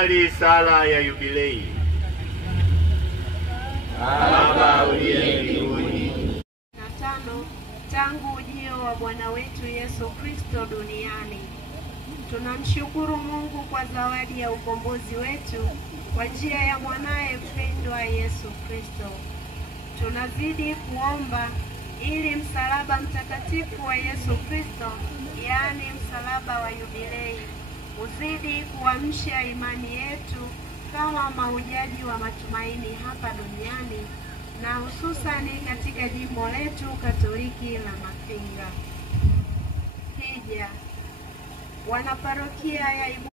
Tusali sala ya yubilei. Baba uliye mbinguni. Na 5, tangu ujio wa Bwana wetu Yesu Kristo duniani. Tunamshukuru Mungu kwa zawadi ya ukombozi wetu kwa njia ya mwanaye mpendwa Yesu Kristo. Tunazidi kuomba ili msalaba mtakatifu wa Yesu Kristo, yaani msalaba wa yubilei, uzidi kuamsha imani yetu kama mahujaji wa matumaini hapa duniani, na hususani katika jimbo letu Katoliki la Mafinga. Hija. Wanaparokia ya Ibu